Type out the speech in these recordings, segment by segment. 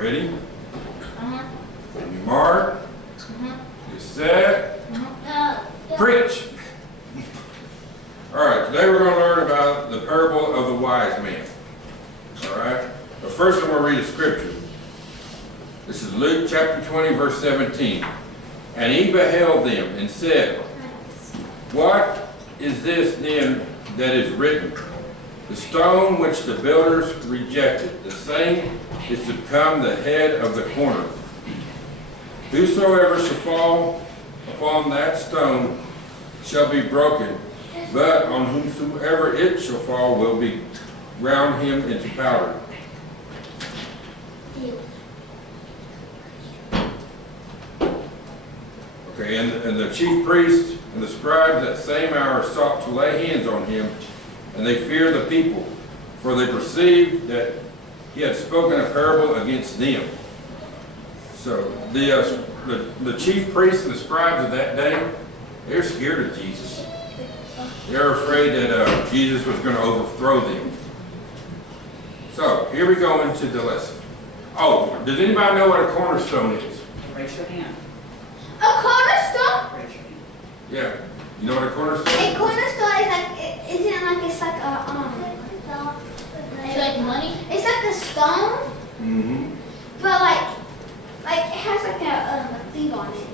Ready? Uh-huh. You mark. Uh-huh. You set. Uh-huh. Preach. All right, today we're going to learn about the parable of the wise man. All right? But first I'm going to read a scripture. This is Luke chapter 20, verse 17. And he beheld them and said, what is this then that is written? The stone which the builders rejected, the same is to become the head of the corner. Whosoever shall fall upon that stone shall be broken, but on whomsoever it shall fall will be ground him into powder. Okay, and the chief priests and the scribes that same hour sought to lay hands on him, and they feared the people, for they perceived that he had spoken a parable against them. So the chief priests and the scribes of that day, they're scared of Jesus. They're afraid that Jesus was going to overthrow them. So here we go into the lesson. Oh, does anybody know what a cornerstone is? Raise your hand. A cornerstone? Raise your hand. Yeah. You know what a cornerstone A is? cornerstone is like, isn't like, it's like a, It's like money? it's like a stone, Mm-hmm. but like it has like a thing on it.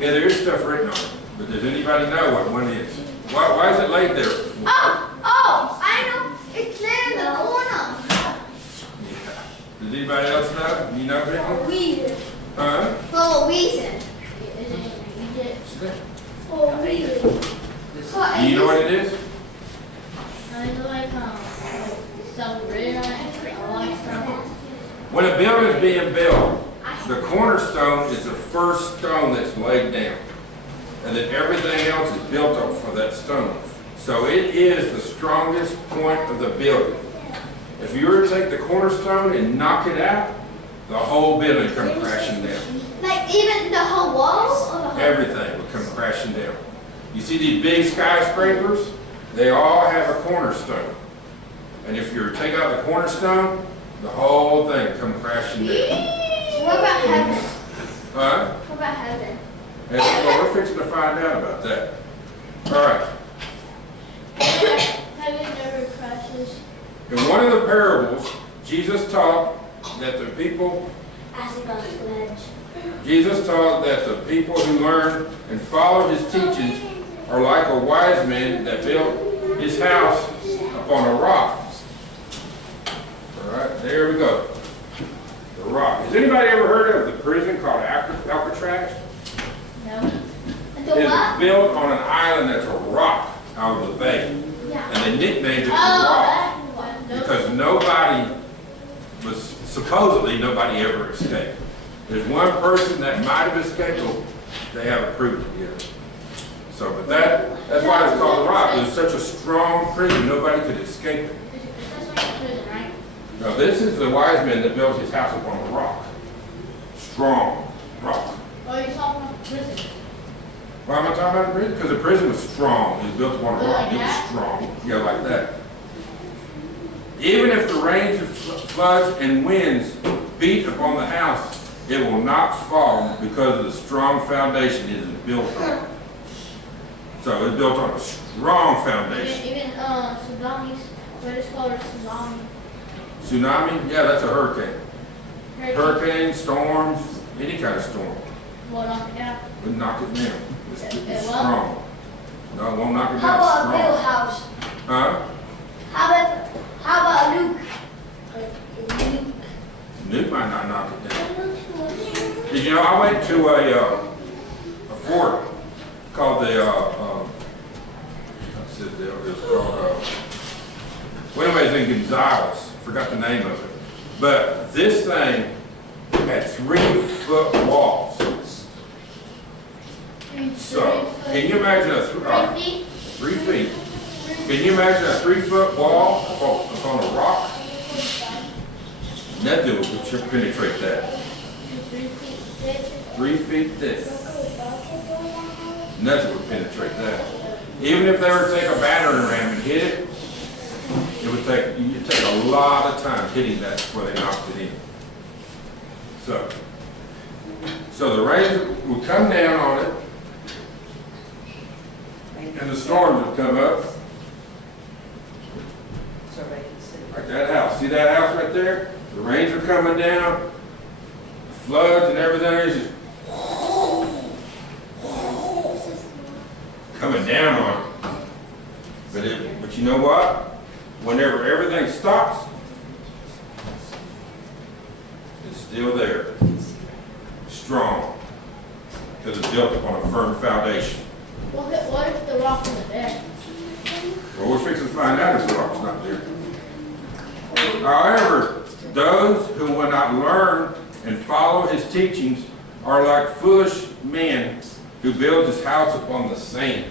Yeah, there is stuff written on it. But does anybody know what one is? Why is it laid there? Oh, I know. It's there in the corner. Yeah. Does anybody else know? You know For a it? reason. Huh? For a reason. Is it For a reason. For Do you know what it is? like some red on it? I like stuff. When a building is being built, the cornerstone is the first stone that's laid down. And then everything else is built up for that stone. So it is the strongest point of the building. If you were to take the cornerstone and knock it out, the whole building come crashing down. Like even the whole walls or the whole. Everything would come crashing down. You see these big skyscrapers? They all have a cornerstone. And if you were to take out the cornerstone, the whole thing come crashing down. What about heaven? Huh? What about heaven? And well, we're fixing to find out about that. All right. Heaven never crashes. In one of the parables, Jesus taught that the people the people who learn and follow his teachings are like a wise man that built his house upon a rock. All right, there we go. The rock. Has anybody ever heard of the prison called Alcatraz? No. The It's what? built on an island that's a rock out of the bay. Yeah. And they nicknamed it the Oh, rock that one. because supposedly nobody ever escaped. There's one person that might have escaped, but they haven't proved it yet. So, but that's why it's called the rock. It was such a strong prison, nobody could escape it. That's like prison, right? Now, this is the wise man that built his house upon a rock. Strong rock. Oh, you're talking about prison. Why am I talking about the prison? Because the prison was strong. It was built upon a rock. Like It was that? strong. Yeah, like that. Even if the rains, floods, and winds beat upon the house, it will not fall because of the strong foundation it is built on. So it's built on a strong foundation. Even tsunamis, British called it tsunami. Tsunami? Yeah, that's a hurricane. Hurricane, storms, any kind of storm. What on the gap? Would knock it down. It's It won't? strong. No, it won't knock it How down. about a It's little strong. house? Huh? How about Luke? Luke. Nuke might not knock it down. Did you know, I went to a fort called the, it was called, well, anyways, in Gonzales, forgot the name of it. But this thing had 3-foot walls. So, can you imagine 3 feet? 3 feet? Can you imagine a 3-foot wall upon a rock? Nothing would penetrate that. 3 feet thick. 3 feet thick. Nothing would penetrate that. Even if they were to take a battering ram and hit it, it'd take a lot of time hitting that before they knocked it in. So the rains will come down on it, and the storms will come up, So they can see. like that house. See that house right there? The rains are coming down, floods and everything is just coming down on it. But you know what? Whenever everything stops, it's still there, strong, because it's built upon a firm foundation. What if the rock was there? Well, we're fixing to find out if the rock's not there. However, those who will not learn and follow his teachings are like foolish men who build his house upon the sand.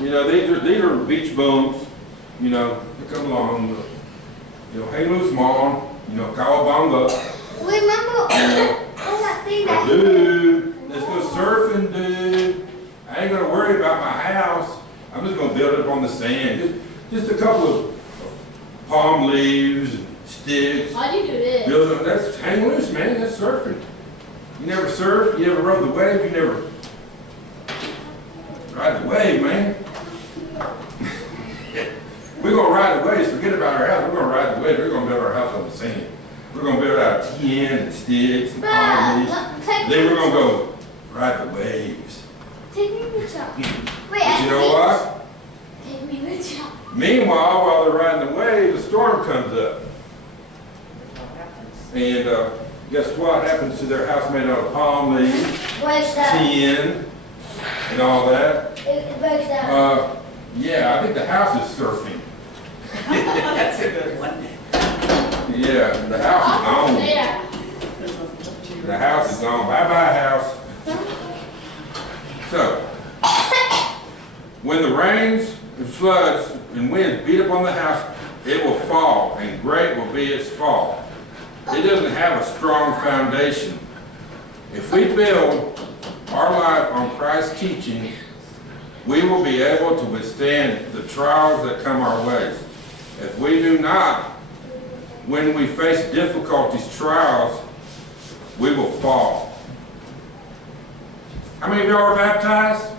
You know, these are beach bums, you know, that come along, you know, hey loose mom, you know, cowabunga, Remember you know, that thing that dude, let's go surfing, dude. I ain't gonna worry about my house. I'm just gonna build it on the sand. Just a couple of palm leaves and sticks. Why'd you do this? Build it, that's hang loose, man. That's surfing. You never surfed, you never rode the wave, you never ride the wave, man. We're gonna ride the waves, forget about our house. We're gonna ride the wave, we're gonna build our house on the sand. We're gonna build out of tin and sticks and palm leaves. Then we're gonna go ride the waves. Take me with you. Wait, But you know what? Take me with you. Meanwhile, while they're riding the wave, the storm comes up. What happens? And guess what happens to their house made out of palm leaves, Where's that? tin, and all that? It breaks down. Yeah, I think the house is surfing. That's a good one. Yeah, the house is gone. There. The house is gone. Bye-bye, house. So, when the rains and floods and winds beat upon the house, it will fall, and great will be its fall. It doesn't have a strong foundation. If we build our life on Christ's teaching, we will be able to withstand the trials that come our ways. If we do not, when we face difficulties, trials, we will fall. How many of y'all are baptized?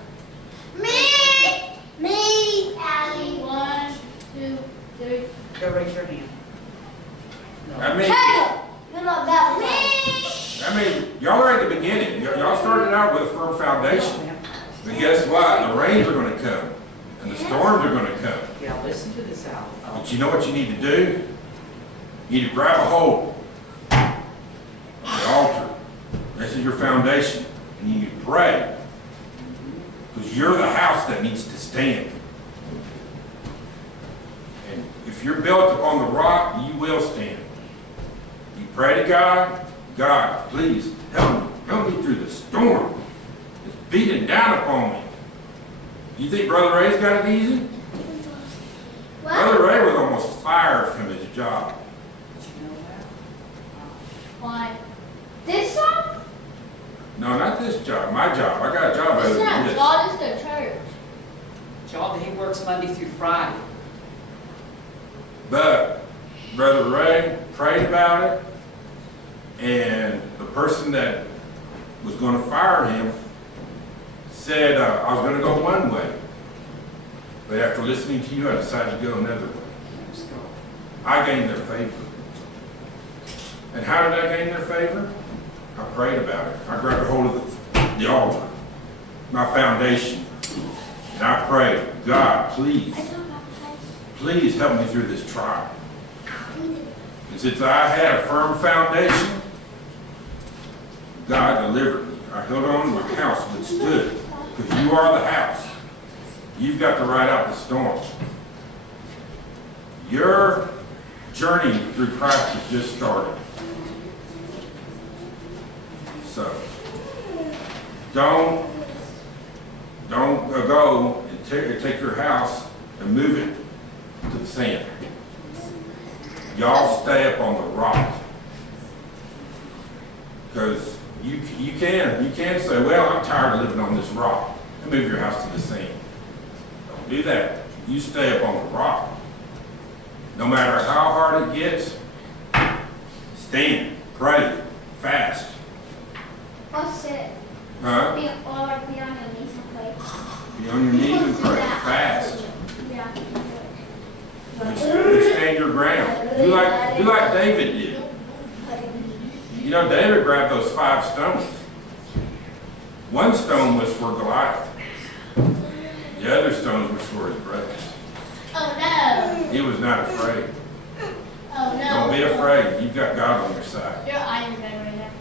Me, Allie. 1, 2, 3. Go raise your hand. No. I mean, Caleb, you're not baptized. y'all are at the beginning. Y'all started out with a firm foundation. But guess what? The rains are going to come, and the storms are going to come. Yeah, listen to this out. But you know what you need to do? You need to grab a hold of the altar. This is your foundation. And you need to pray. Because you're the house that needs to stand. And if you're built upon the rock, you will stand. You pray to God, God, please help me through the storm. It's beating down upon me. You think Brother Ray's got it easy? Brother What? Ray was almost fired from his job. Did you know that? Why? This song? No, not this job, my job. I got a job other It's than not this. God, it's the church. John, he works Monday through Friday. But Brother Ray prayed about it, and the person that was going to fire him said, I was going to go one way. But after listening to you, I decided to go another way. Let's go. I gained their favor. And how did I gain their favor? I prayed about it. I grabbed a hold of the altar, my foundation, and I prayed, God, please, please help me through this trial. And since I had a firm foundation, God delivered me. I held on to my house and it stood. Because you are the house. You've got to ride out the storm. Your journey through Christ has just started. So, don't go and take your house and move it to the sand. Y'all stay up on the rock. Because you can say, well, I'm tired of living on this rock, and move your house to the sand. Don't do that. You stay up on the rock. No matter how hard it gets, stand, pray, fast. What's it? Huh? Be on your knees and pray. Be on your knees and pray, fast. Yeah. You stand your ground. Do like David did. You know, David grabbed those 5 stones. One stone was for Goliath. The other stones were for his brothers. Oh no. He was not afraid. Oh no. Don't be afraid. You've got God on your side. You're Iron Man right now.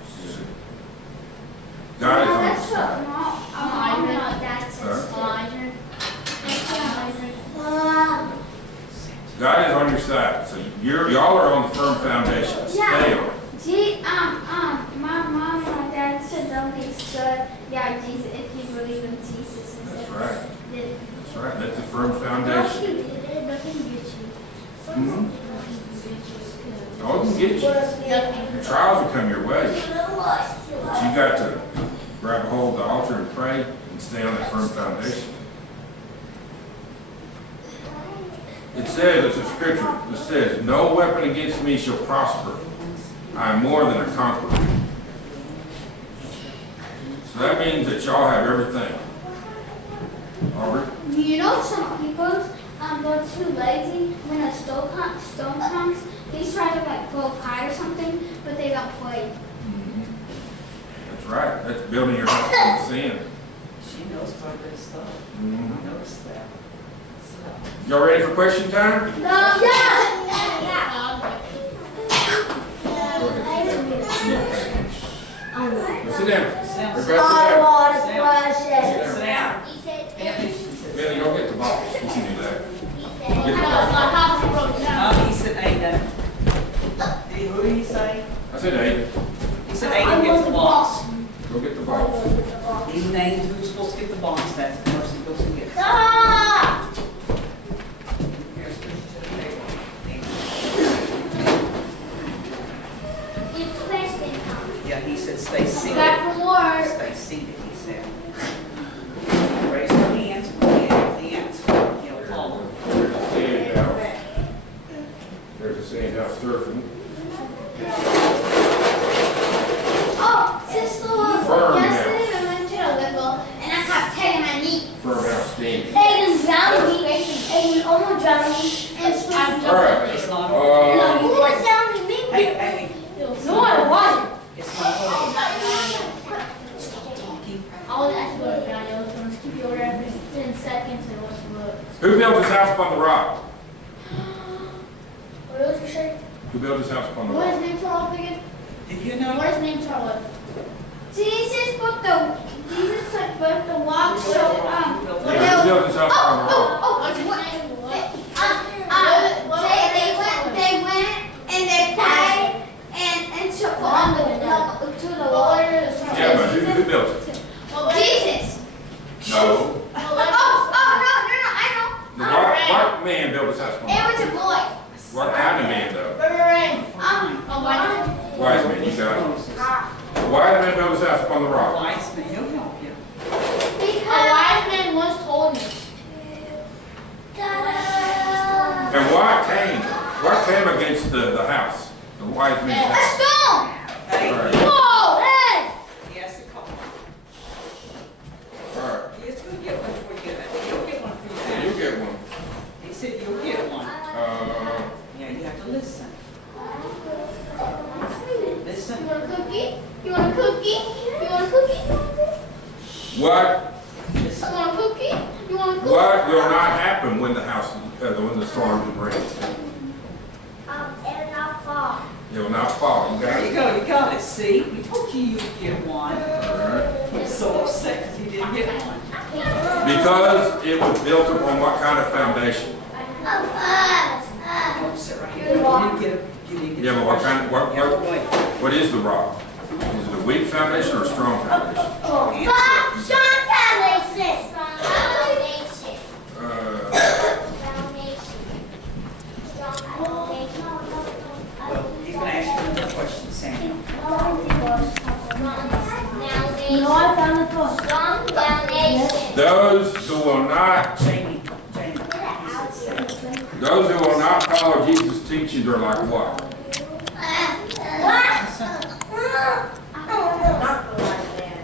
God is on your That's what side. Mom and Dad says. Huh? Iron. God is on your side. So y'all are on the firm foundation. Stay on it. My mom and my dad said don't be scared. Yeah, Jesus, if you believe in Jesus. That's right. Did- That's right. That's the firm foundation. Mhm. All can get you. Your trials will come your way. But you got to grab a hold of the altar and pray and stay on that firm foundation. It says, it's a scripture that says, no weapon against me shall prosper. I am more than a conqueror. So that means that y'all have everything. Aubrey? You know some people they're too lazy when a stone comes, they try to like grow pie or something, but they don't play. That's right. That's building your house on the sand. She knows quite a bit of stuff. Mhm. I noticed that. So, Y'all ready for question time? No, yeah. Go sit down. Sam, Everybody sit down. want Sam, question. sit down. He said, Anthony, she said. Billy, go get the box. You can do that. he Get the said, box. my house broke down. No, he said Ada. Who did he say? I said, hey, He said Ada gets the box. go get the box. He named who's supposed to get the box. That's the person who goes and gets it. Ah! Here's the table. It's question time. Yeah, he said stay seated. Back for more. Stay seated, he said. Raise your hands, hands. He'll follow. There's a sand house. There's a sand house surfing. Oh, Sister, Firm yesterday I went to the window and I kept taking my knee. Firm house steam. Aiden drowned me. Aiden almost drowned me. And so All right. It's not no, over. who was drowning me? Hey, hey, No, I wasn't. it's not over. Stop talking. I was actually going to drown you. I was going to keep you over there for 10 seconds and watch the look. Who built this house upon the rock? What was your shirt? Who built this house upon the What is rock? his name, Charlotte, again? Did you know? What is his name, Charlotte? Jesus put the walk so Yeah, who built this house upon the rock? What's his name? What? they went and they died and took on to the water. Yeah, but who built it? Jesus. No. No, I know. The white man built this house upon the rock. It was a boy. What kind of man, though? Wise man, you got it. The wise man built this house upon the rock. Wise man, he'll help you. A Because wise man once told me. And what came against the house? The wise man's a house. stone. Hey, All right. Whoa, hey. he has to call. All right. Yes, you'll get one for you. You'll get one for Yeah, you. you get one. He said you'll get one. Yeah, you have to listen. Listen. You want a cookie? You want a cookie? You want a cookie? What Listen. You want a cookie? You want a cookie? what will not happen when the house when the storm and rain? It'll not fall. It will not fall. You got There you it. go, you got it. See, we told you you'd get one. All right. He's so upset because he didn't get one. Because it was built upon what kind of foundation? Oh, sit right here. You didn't get it. You didn't get Yeah, but what kind? Yeah, wait. What is the rock? Is it a weak foundation or a strong foundation? Strong foundation. Well, you can ask me another question, Samuel. No, I found the phone. Strong foundation. Those who will not Jamie, he said Samuel. Those who will not follow Jesus' teachings are like what?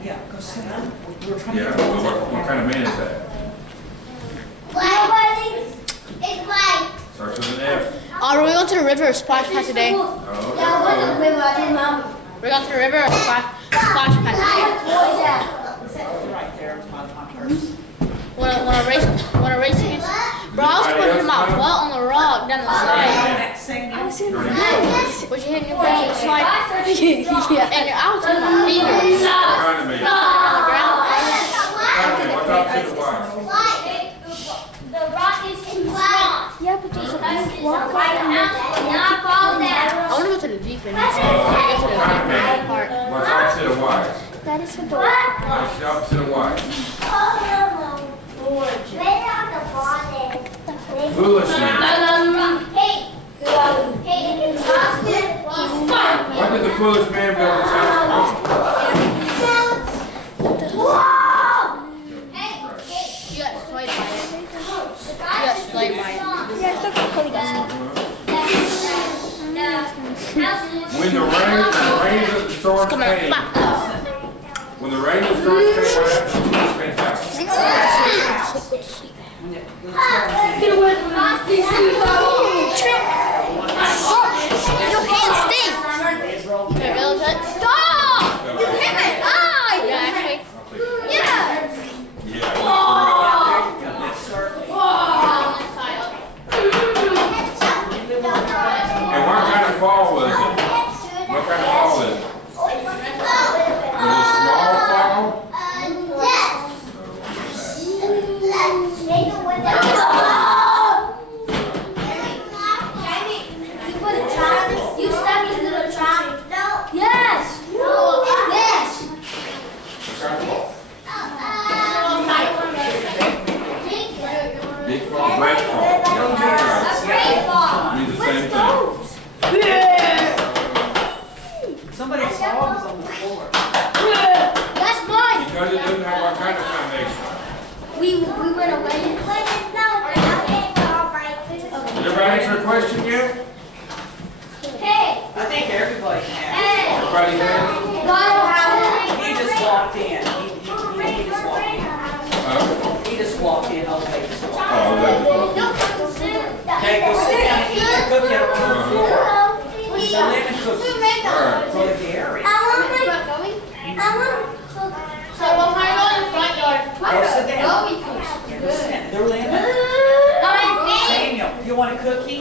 Yeah, go sit down. We were trying to Yeah, get well, what kind of man is that? It's white. Starts with an F. Are we going to the river or splash pad today? Oh, Yeah, okay. what's the river? I think mom. We're going to the river or splash pad today? right there by my purse. Wanna race against? Bro, I was putting my butt on the rock down the slide. That same Was you hitting your butt on the slide? Yeah. And I was hitting my fingers What kind of man? on the ground. What kind of man? What's opposite of white? The rock is in white. Yeah, but there's a big rock not fall down. I want to go to the deep end. What kind of man? What's opposite of white? That is the door. What's the opposite of white? Foolish man. Why did the foolish man build his house You got slayed by it. You got slayed by it. When the rain of the storm Come on. came, Bah. when the rain of the storm came, what happened? Fantastic. when the storm came. Your hands stink. Okay, Bill, stop! You hit me! Ah! Yeah, actually. Yeah. And what kind of fall was it? What kind of fall is it? Was it a small fall? You stuck in the trap? No. Yes. Yes. What kind of fall? Big fall, great fall. Yeah. Means the same thing. Somebody's dog was on the floor. That's mine. Because it didn't have what kind of foundation? We went away. Did everybody answer a question yet? Hey, I think everybody has. hey. Everybody has? God have He just walked in. He just walked in. He just walked in. Oh, they just walked in. Oh, that's Okay, go sit down and eat your cookie on the floor. It's a lemon cookie. Alright. For Gary. So what kind of in the front yard? Go sit down. Yeah, go sit down. They're lemon. Samuel, you want a cookie?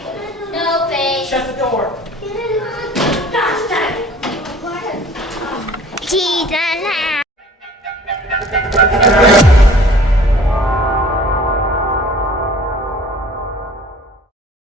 No face. Shut the door. Jesus.